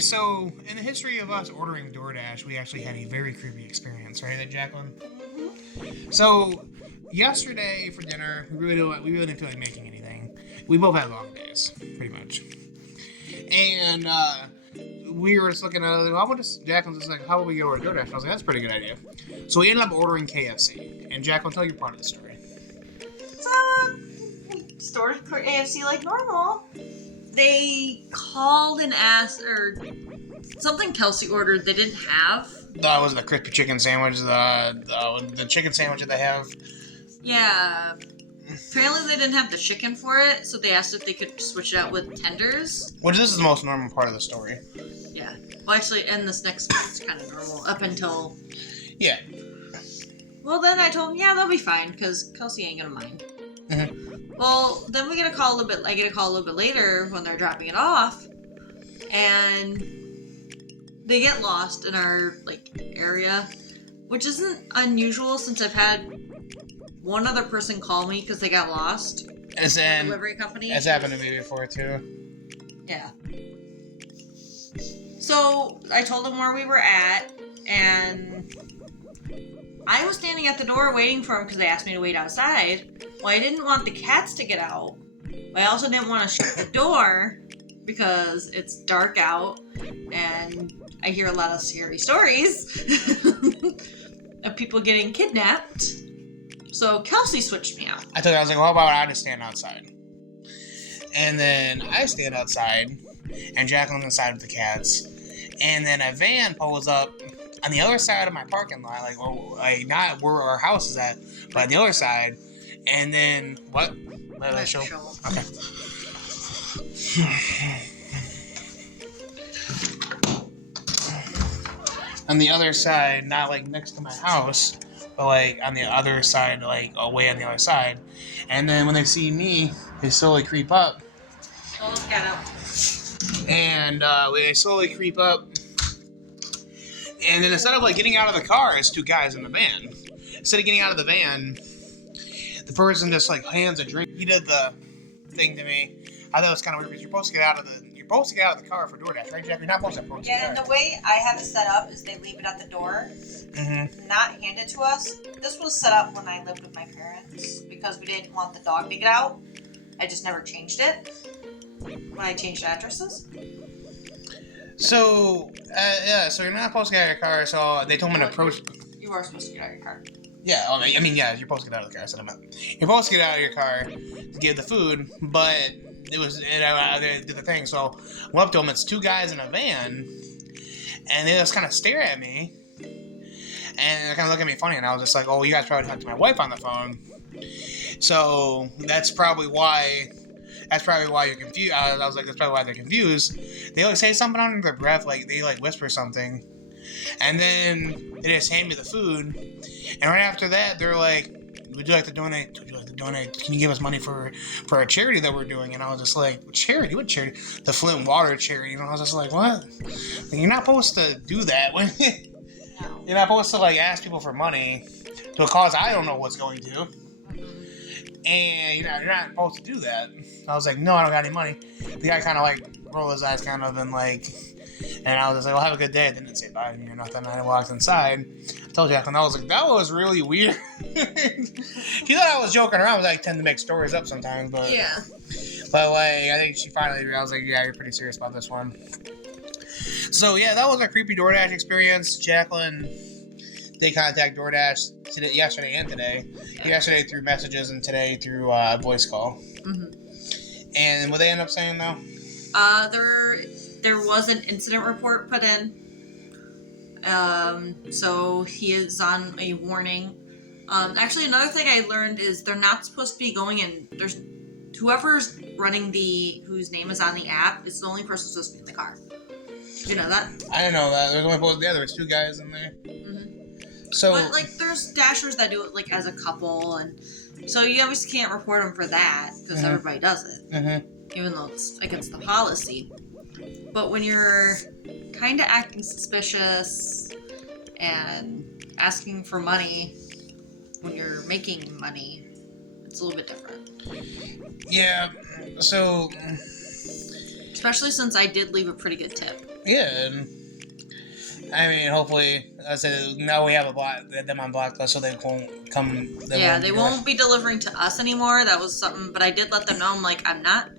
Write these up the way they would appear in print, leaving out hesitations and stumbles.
So, in the history of us ordering DoorDash, we actually had a very creepy experience, right, Jaclyn? So, yesterday for dinner, we really didn't feel like making anything. We both had long days, pretty much. And we were just looking at it, Jaclyn's just like, how would we go order DoorDash? I was like, that's a pretty good idea. So we ended up ordering KFC. And Jaclyn, tell your part of the story. So, we stored for AFC like normal. They called and asked, or something Kelsey ordered they didn't have. That was the crispy chicken sandwich, the chicken sandwich that they have. Yeah. Apparently they didn't have the chicken for it, so they asked if they could switch it out with tenders. Which this is the most normal part of the story. Yeah. Well, actually, and this next part's kind of normal, up until... Yeah. Well, then I told him, yeah, they'll be fine, because Kelsey ain't gonna mind. Mm-hmm. Well, then I get a call a little bit later when they're dropping it off, and they get lost in our, area, which isn't unusual since I've had one other person call me because they got lost. Delivery company. It's happened to me before, too. Yeah. So, I told them where we were at, and I was standing at the door waiting for them because they asked me to wait outside. Well, I didn't want the cats to get out, but I also didn't want to shut the door because it's dark out, and I hear a lot of scary stories of people getting kidnapped. So Kelsey switched me out. I told her, I was like, well, how about I just stand outside? And then I stand outside, and Jaclyn's inside with the cats. And then a van pulls up on the other side of my parking lot, not where our house is at, but on the other side. And then, what? Let that show? Okay. On the other side, not next to my house, but on the other side, away on the other side. And then when they see me, they slowly creep up. Oh, get up. And they slowly creep up. And then instead of getting out of the car, it's two guys in the van. Instead of getting out of the van, the person just hands a drink. He did the thing to me. I thought it was kind of weird because you're supposed to get out of the car for DoorDash, right, Jeff? You're not supposed to approach the car. Yeah, and the way I have it set up is they leave it at the door, not hand it to us. This was set up when I lived with my parents because we didn't want the dog to get out. I just never changed it when I changed addresses. So, so you're not supposed to get out of your car, so they told me to approach... You are supposed to get out of your car. Yeah, I mean, you're supposed to get out of the car, so you're supposed to get out of your car to get the food, but they did the thing, so I went up to them, it's two guys in a van, and they just kind of stare at me, and they're kind of looking at me funny, and I was just like, oh, you guys probably talked to my wife on the phone, so that's probably why you're confused. I was like, that's probably why they're confused. They say something under their breath, they whisper something, and then they just hand me the food, and right after that, they're like, would you like to donate? Can you give us money for a charity that we're doing? And I was just like, charity? What charity? The Flint Water charity. And I was just like, what? You're not supposed to do that. No. You're not supposed to ask people for money to a cause I don't know what's going to. And you're not supposed to do that. I was like, no, I don't got any money. The guy kind of rolled his eyes kind of and and I was just like, well, have a good day. I didn't say bye to me or nothing. I walked inside. I told Jaclyn, I was like, that was really weird. She thought I was joking around. I tend to make stories up sometimes, but yeah. But I think she finally, I was like, yeah, you're pretty serious about this one. So yeah, that was our creepy DoorDash experience. Jaclyn, they contact DoorDash yesterday and today. Yesterday through messages and today through voice call. Mm-hmm. And what they end up saying though? There was an incident report put in. So he is on a warning. Actually, another thing I learned is they're not supposed to be going in. There's whoever's running whose name is on the app is the only person supposed to be in the car. You know that? I didn't know that. There's only there's two guys in there. Mm-hmm. So, but there's dashers that do it as a couple, and so you obviously can't report them for that because everybody does it, even though it's against the policy. But when you're kind of acting suspicious and asking for money when you're making money, it's a little bit different. Yeah, so... Especially since I did leave a pretty good tip. Yeah, and I mean, hopefully, I said now we have them on blacklist, so they won't come. They won't be delivering to us anymore. That was something, but I did let them know. I'm like, I'm not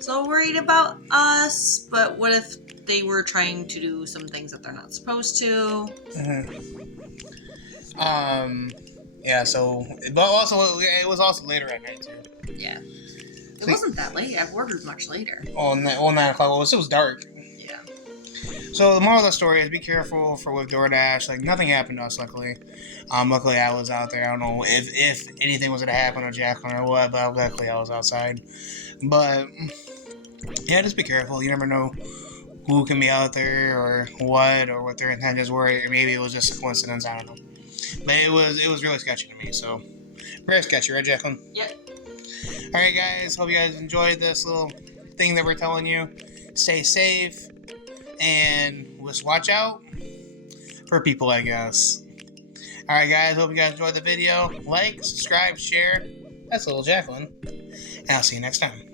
so worried about us, but what if they were trying to do some things that they're not supposed to? Yeah. So, but also it was also later at night too. Yeah. It wasn't that late. I've ordered much later. Oh, 9 o'clock. Well, it was dark. Yeah. So the moral of the story is be careful with DoorDash. Like nothing happened to us, luckily. Luckily I was out there. I don't know if anything was gonna happen to Jaclyn or what, but luckily I was outside. But yeah, just be careful. You never know who can be out there or what their intentions were. Or maybe it was just a coincidence. I don't know. But it was really sketchy to me. So very sketchy, right, Jaclyn? Yep. All right, guys. Hope you guys enjoyed this little thing that we're telling you. Stay safe and just watch out for people, I guess. All right, guys. Hope you guys enjoyed the video. Like, subscribe, share. That's little Jaclyn. And I'll see you next time.